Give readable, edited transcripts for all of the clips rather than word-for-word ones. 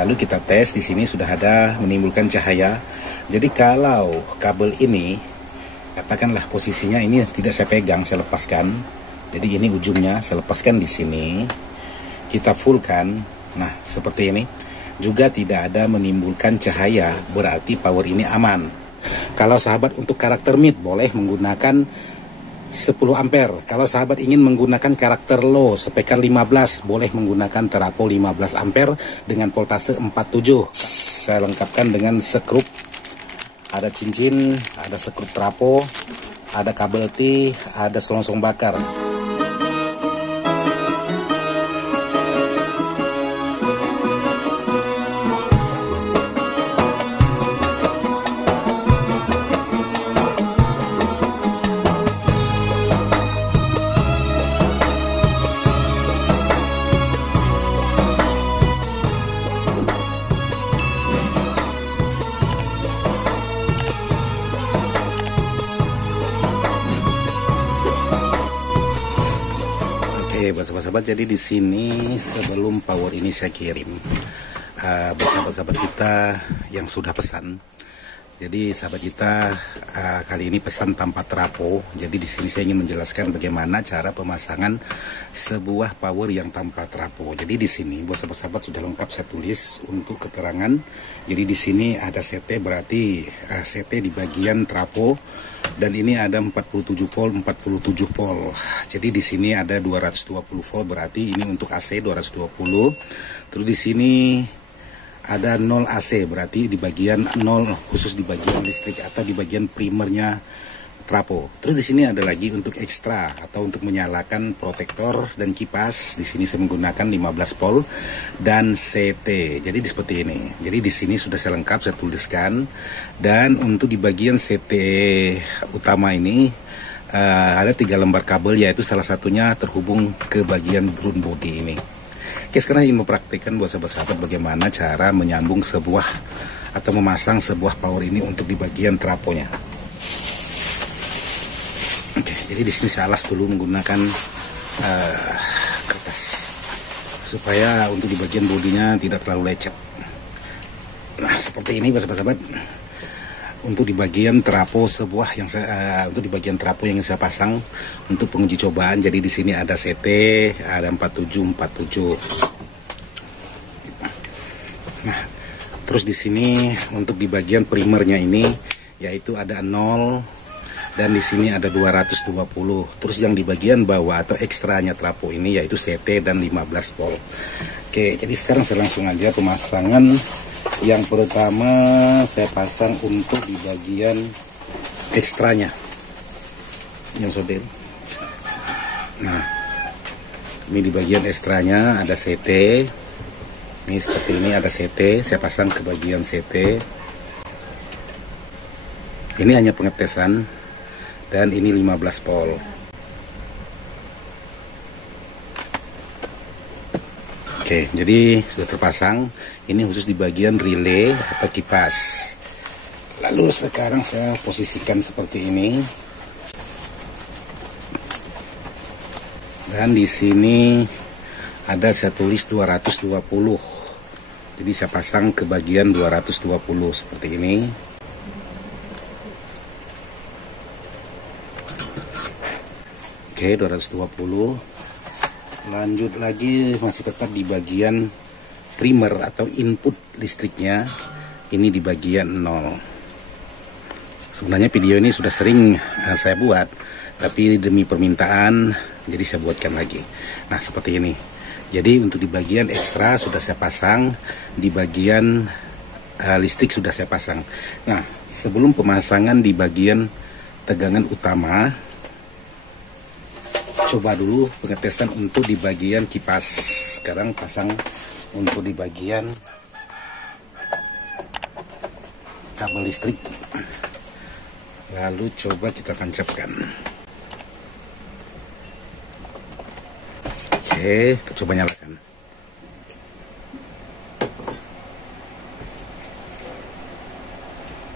Lalu kita tes, di sini sudah ada menimbulkan cahaya. Jadi kalau kabel ini, katakanlah posisinya ini tidak saya pegang, saya lepaskan. Jadi ini ujungnya, saya lepaskan di sini. Kita fullkan. Nah, seperti ini. Juga tidak ada menimbulkan cahaya, berarti power ini aman. Kalau sahabat untuk karakter mid boleh menggunakan 10 ampere. Kalau sahabat ingin menggunakan karakter low, speaker 15, boleh menggunakan terapo 15 ampere dengan voltase 47. Saya lengkapkan dengan skrup. Ada cincin, ada skrup terapo, ada kabel T, ada selongsong bakar. Buat sahabat-sahabat, jadi di sini sebelum power ini saya kirim, buat sahabat-sahabat kita yang sudah pesan. Jadi sahabat kita kali ini pesan tanpa terapo. Jadi di sini saya ingin menjelaskan bagaimana cara pemasangan sebuah power yang tanpa terapo. Jadi di sini buat sahabat-sahabat sudah lengkap saya tulis untuk keterangan. Jadi di sini ada CT, berarti CT di bagian terapo, dan ini ada 47 volt, 47 volt. Jadi di sini ada 220 volt, berarti ini untuk AC 220. Terus di sini ada 0 AC, berarti di bagian 0 khusus di bagian listrik atau di bagian primernya trapo. Terus di sini ada lagi untuk ekstra atau untuk menyalakan protektor dan kipas. Di sini saya menggunakan 15 volt dan CT. Jadi seperti ini. Jadi di sini sudah saya lengkap, saya tuliskan. Dan untuk di bagian CT utama ini ada 3 lembar kabel, yaitu salah satunya terhubung ke bagian ground body ini. Oke, sekarang ingin mempraktikkan buat sahabat-sahabat bagaimana cara menyambung sebuah atau memasang sebuah power ini untuk di bagian traponya. Oke, jadi di sini saya alas dulu menggunakan kertas supaya untuk di bagian bodinya tidak terlalu lecet. Nah, seperti ini buat sahabat-sahabat. Untuk di bagian terapo sebuah yang untuk di bagian terapo yang saya pasang untuk penguji cobaan. Jadi di sini ada CT, ada 4747. Nah, terus di sini untuk di bagian primernya ini yaitu ada 0 dan di sini ada 220. Terus yang di bagian bawah atau ekstranya terapo ini yaitu CT dan 15 volt. Oke, jadi sekarang saya langsung aja pemasangan. Yang pertama saya pasang untuk di bagian ekstranya yang sobat. Nah, ini di bagian ekstranya ada CT. Ini seperti ini ada CT, saya pasang ke bagian CT. Ini hanya pengetesan dan ini 15 volt. Oke, jadi sudah terpasang. Ini khusus di bagian relay atau kipas. Lalu sekarang saya posisikan seperti ini. Dan di sini ada saya tulis 220. Jadi saya pasang ke bagian 220 seperti ini. Oke, 220. Lanjut lagi, masih tetap di bagian primer atau input listriknya. Ini di bagian 0. Sebenarnya video ini sudah sering saya buat, tapi demi permintaan jadi saya buatkan lagi. Nah, seperti ini. Jadi untuk di bagian ekstra sudah saya pasang, di bagian listrik sudah saya pasang. Nah, sebelum pemasangan di bagian tegangan utama, coba dulu pengetesan untuk di bagian kipas. Sekarang pasang untuk di bagian kabel listrik. Lalu coba kita tancapkan. Oke, kita coba nyalakan.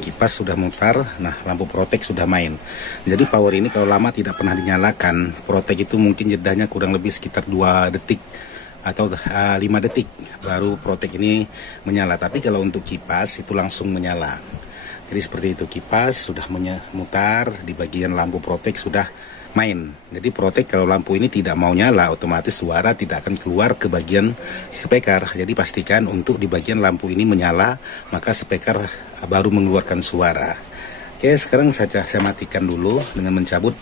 Kipas sudah mutar, nah lampu protek sudah main. Jadi power ini kalau lama tidak pernah dinyalakan, protek itu mungkin jedanya kurang lebih sekitar 2 detik atau 5 detik baru protek ini menyala. Tapi kalau untuk kipas itu langsung menyala. Jadi seperti itu, kipas sudah memutar di bagian lampu protek sudah main. Jadi protek kalau lampu ini tidak mau nyala, otomatis suara tidak akan keluar ke bagian speaker. Jadi pastikan untuk di bagian lampu ini menyala, maka speaker baru mengeluarkan suara. Oke, sekarang saya matikan dulu dengan mencabut.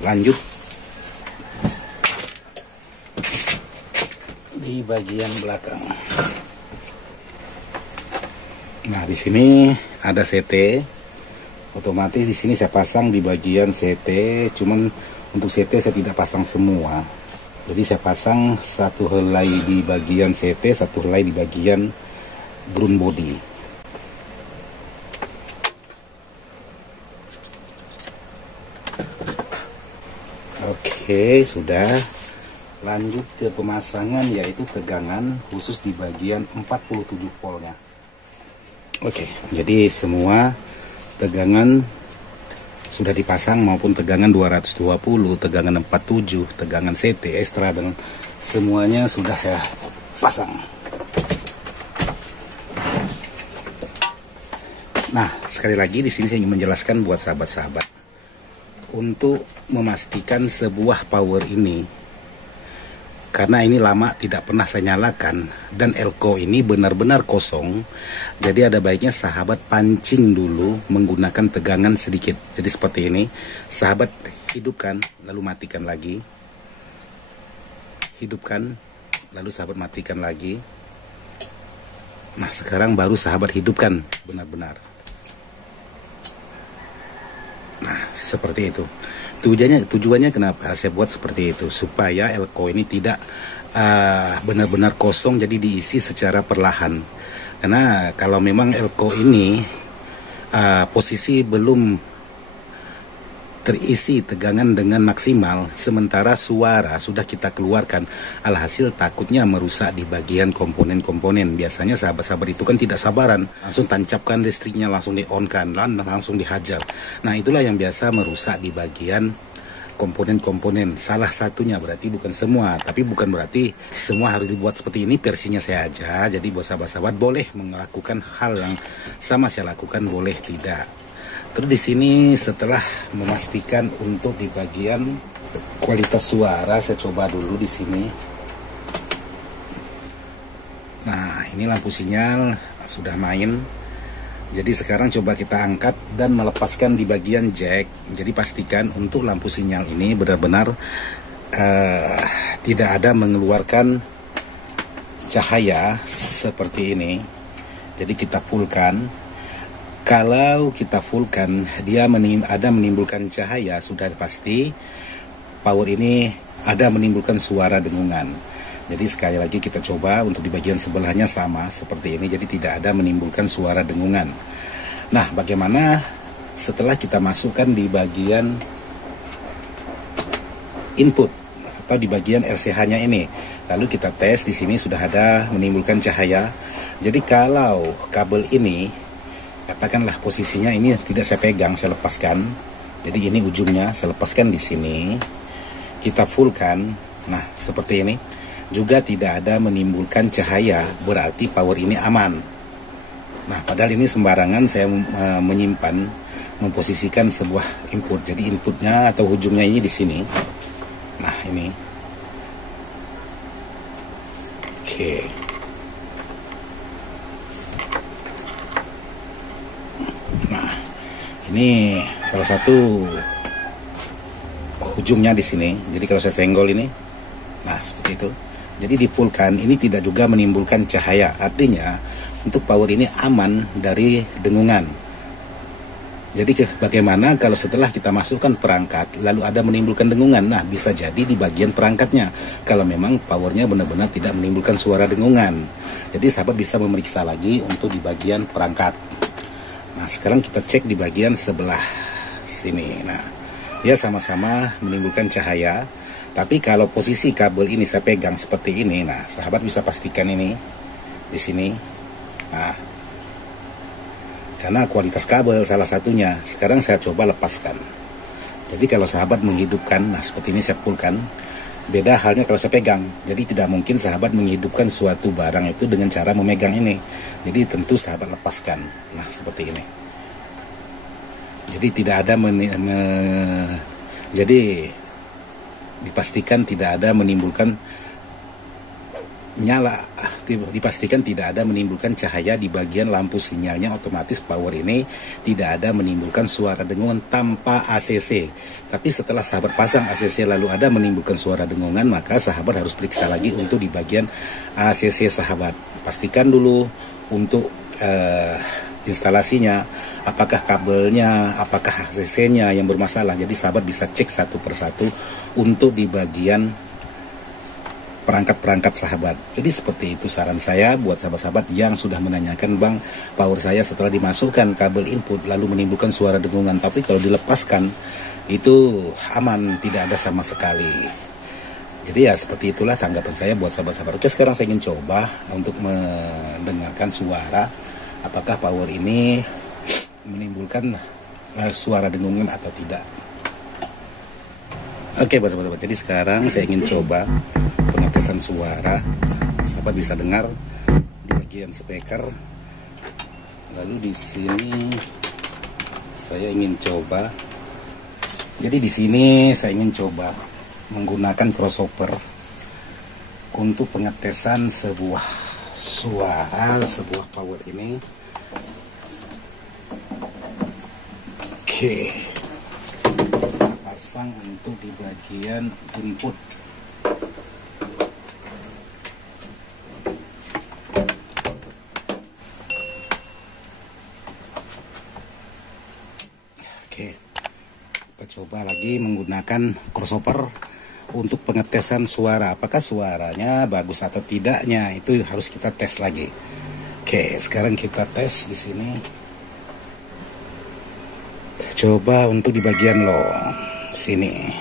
Lanjut di bagian belakang. Nah, di sini ada CT. Otomatis di sini saya pasang di bagian CT. Cuman untuk CT saya tidak pasang semua. Jadi saya pasang satu helai di bagian CT, satu helai di bagian ground body. Oke, sudah. Lanjut ke pemasangan, yaitu tegangan khusus di bagian 47 voltnya. Oke, jadi semua tegangan sudah dipasang, maupun tegangan 220, tegangan 47, tegangan CT, ekstra, dan semuanya sudah saya pasang. Nah, sekali lagi di sini saya ingin menjelaskan buat sahabat-sahabat, untuk memastikan sebuah power ini, karena ini lama tidak pernah saya nyalakan dan elko ini benar-benar kosong, jadi ada baiknya sahabat pancing dulu menggunakan tegangan sedikit. Jadi seperti ini, sahabat hidupkan lalu matikan lagi, hidupkan lalu sahabat matikan lagi. Nah, sekarang baru sahabat hidupkan benar-benar. Nah, seperti itu. Tujuannya kenapa saya buat seperti itu, supaya elko ini tidak benar-benar kosong, jadi diisi secara perlahan. Karena kalau memang elko ini posisi belum terisi tegangan dengan maksimal, sementara suara sudah kita keluarkan, alhasil takutnya merusak di bagian komponen-komponen. Biasanya sahabat-sahabat itu kan tidak sabaran, langsung tancapkan listriknya, langsung di-on-kan, langsung dihajar. Nah, itulah yang biasa merusak di bagian komponen-komponen. Salah satunya, berarti bukan semua, tapi bukan berarti semua harus dibuat seperti ini. Versinya saya aja. Jadi buat sahabat-sahabat boleh melakukan hal yang sama saya lakukan, boleh tidak. Terus di sini setelah memastikan untuk di bagian kualitas suara, saya coba dulu di sini. Nah, ini lampu sinyal sudah main. Jadi sekarang coba kita angkat dan melepaskan di bagian jack. Jadi pastikan untuk lampu sinyal ini benar-benar tidak ada mengeluarkan cahaya seperti ini. Jadi kita fullkan. Kalau kita fullkan, dia ada menimbulkan cahaya, sudah pasti power ini ada menimbulkan suara dengungan. Jadi sekali lagi kita coba untuk di bagian sebelahnya sama seperti ini, jadi tidak ada menimbulkan suara dengungan. Nah, bagaimana setelah kita masukkan di bagian input atau di bagian RCH-nya ini, lalu kita tes, di sini sudah ada menimbulkan cahaya. Jadi kalau kabel ini, katakanlah posisinya ini tidak saya pegang, saya lepaskan. Jadi ini ujungnya saya lepaskan di sini. Kita fullkan. Nah, seperti ini. Juga tidak ada menimbulkan cahaya, berarti power ini aman. Nah, padahal ini sembarangan saya menyimpan, memposisikan sebuah input. Jadi inputnya atau ujungnya ini di sini. Nah, ini. Oke. Ini salah satu ujungnya di sini. Jadi kalau saya senggol ini, nah seperti itu. Jadi dipulkan, ini tidak juga menimbulkan cahaya. Artinya untuk power ini aman dari dengungan. Jadi bagaimana kalau setelah kita masukkan perangkat lalu ada menimbulkan dengungan? Nah, bisa jadi di bagian perangkatnya. Kalau memang powernya benar-benar tidak menimbulkan suara dengungan. Jadi sahabat bisa memeriksa lagi untuk di bagian perangkat. Nah, sekarang kita cek di bagian sebelah sini. Nah, dia sama-sama menimbulkan cahaya. Tapi kalau posisi kabel ini saya pegang seperti ini, nah sahabat bisa pastikan ini di sini. Nah, karena kualitas kabel salah satunya. Sekarang saya coba lepaskan. Jadi kalau sahabat menghidupkan, nah seperti ini saya pullkan. Beda halnya kalau saya pegang. Jadi tidak mungkin sahabat menghidupkan suatu barang itu dengan cara memegang ini. Jadi tentu sahabat lepaskan. Nah, seperti ini. Jadi tidak ada jadi dipastikan tidak ada menimbulkan nyala, dipastikan tidak ada menimbulkan cahaya di bagian lampu sinyalnya. Otomatis power ini tidak ada menimbulkan suara dengungan tanpa ACC. Tapi setelah sahabat pasang ACC lalu ada menimbulkan suara dengungan, maka sahabat harus periksa lagi untuk di bagian ACC sahabat. Pastikan dulu untuk instalasinya, apakah kabelnya, apakah ACC-nya yang bermasalah. Jadi sahabat bisa cek satu persatu untuk di bagian perangkat-perangkat sahabat. Jadi seperti itu saran saya buat sahabat-sahabat yang sudah menanyakan, Bang, power saya setelah dimasukkan kabel input lalu menimbulkan suara dengungan, tapi kalau dilepaskan itu aman, tidak ada sama sekali. Jadi ya seperti itulah tanggapan saya buat sahabat-sahabat. Oke, sekarang saya ingin coba untuk mendengarkan suara apakah power ini menimbulkan suara dengungan atau tidak. Oke, buat sahabat-sahabat, jadi sekarang saya ingin coba pengetesan suara. Sahabat bisa dengar di bagian speaker. Lalu di sini saya ingin coba. Jadi di sini saya ingin coba menggunakan crossover untuk pengetesan sebuah suara, sebuah power ini. Oke. Pasang untuk di bagian input. Oke, kita coba lagi menggunakan crossover untuk pengetesan suara. Apakah suaranya bagus atau tidaknya itu harus kita tes lagi. Oke, sekarang kita tes di sini. Coba untuk di bagian low sini.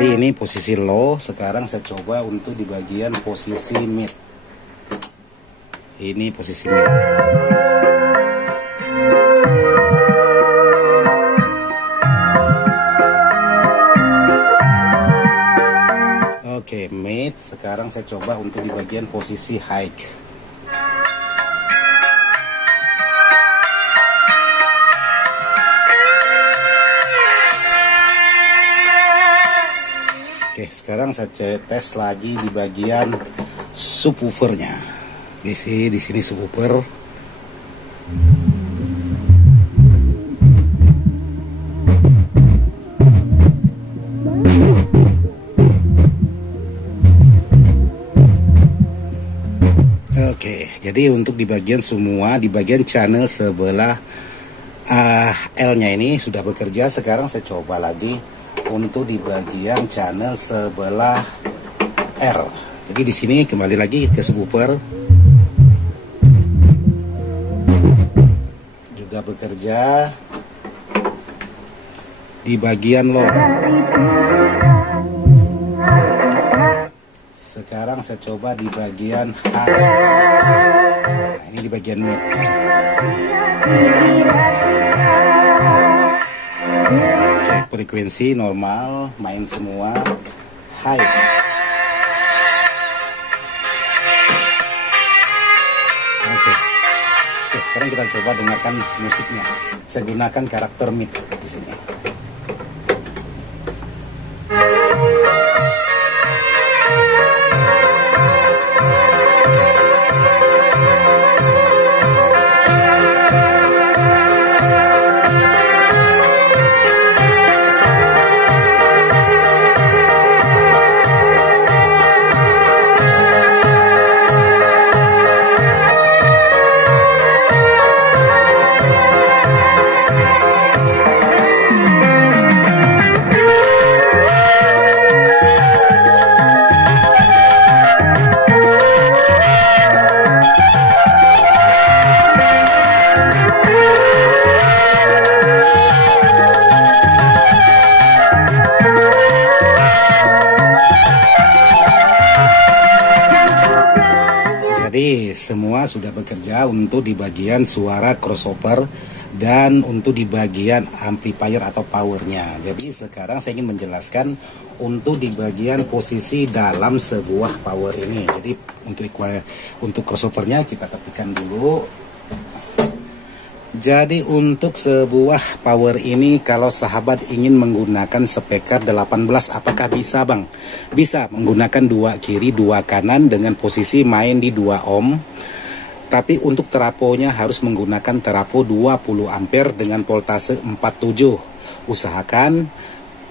Jadi ini posisi low. Sekarang saya coba untuk di bagian posisi mid. Ini posisi mid. Oke, mid. Sekarang saya coba untuk di bagian posisi high. Oke, sekarang saya tes lagi di bagian subwoofernya. Di sini subwoofer. Oke, jadi untuk di bagian semua, di bagian channel sebelah L-nya ini sudah bekerja. Sekarang saya coba lagi untuk di bagian channel sebelah R. Jadi di sini kembali lagi ke subwoofer. Juga bekerja di bagian low. Sekarang saya coba di bagian high. Nah, ini di bagian mid. Oke, frekuensi normal, main semua. High. Oke, sekarang kita coba dengarkan musiknya. Saya gunakan karakter mid di sini. Jadi semua sudah bekerja untuk di bagian suara crossover dan untuk di bagian amplifier atau powernya. Jadi sekarang saya ingin menjelaskan untuk di bagian posisi dalam sebuah power ini. Jadi untuk crossovernya kita tepikan dulu. Jadi untuk sebuah power ini, kalau sahabat ingin menggunakan speaker 18, apakah bisa bang? Bisa, menggunakan 2 kiri 2 kanan dengan posisi main di 2 ohm. Tapi untuk teraponya harus menggunakan terapo 20 ampere dengan voltase 47. Usahakan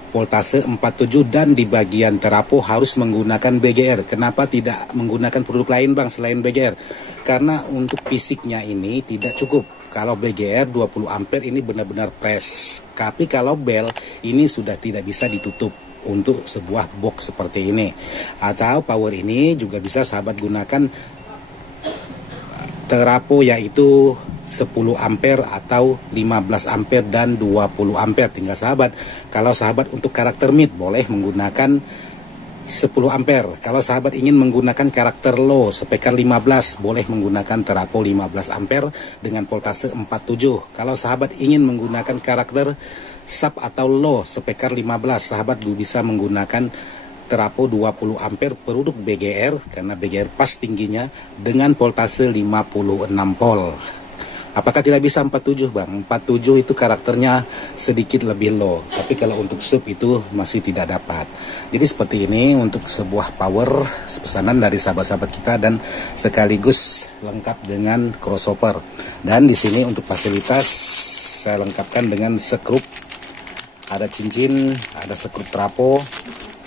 voltase 47 dan di bagian terapo harus menggunakan BGR. Kenapa tidak menggunakan produk lain bang selain BGR? Karena untuk fisiknya ini tidak cukup. Kalau BGR 20 ampere ini benar-benar press. Tapi kalau bel ini sudah tidak bisa ditutup untuk sebuah box seperti ini. Atau power ini juga bisa sahabat gunakan terapo yaitu 10 ampere atau 15 ampere dan 20 ampere. Tinggal sahabat. Kalau sahabat untuk karakter mid boleh menggunakan 10 ampere. Kalau sahabat ingin menggunakan karakter low speaker 15 boleh menggunakan terapo 15 ampere dengan voltase 47. Kalau sahabat ingin menggunakan karakter sub atau low speaker 15, sahabat bisa menggunakan terapo 20 ampere produk BGR karena BGR pas tingginya dengan voltase 56 volt. Apakah tidak bisa 47 bang? 47 itu karakternya sedikit lebih low, tapi kalau untuk sub itu masih tidak dapat. Jadi seperti ini untuk sebuah power pesanan dari sahabat-sahabat kita dan sekaligus lengkap dengan crossover. Dan di sini untuk fasilitas saya lengkapkan dengan skrup, ada cincin, ada skrup trapo,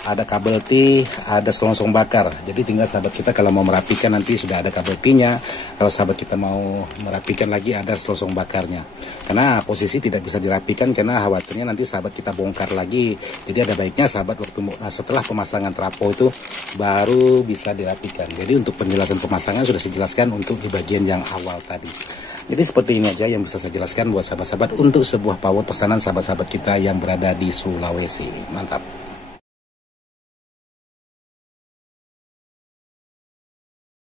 ada kabel T, ada selongsong bakar. Jadi tinggal sahabat kita kalau mau merapikan nanti sudah ada kabel T-nya. Kalau sahabat kita mau merapikan lagi ada selongsong bakarnya. Karena posisi tidak bisa dirapikan karena khawatirnya nanti sahabat kita bongkar lagi. Jadi ada baiknya sahabat waktu setelah pemasangan trapo itu baru bisa dirapikan. Jadi untuk penjelasan pemasangan sudah saya jelaskan untuk di bagian yang awal tadi. Jadi seperti ini aja yang bisa saya jelaskan buat sahabat-sahabat untuk sebuah power pesanan sahabat-sahabat kita yang berada di Sulawesi. Mantap.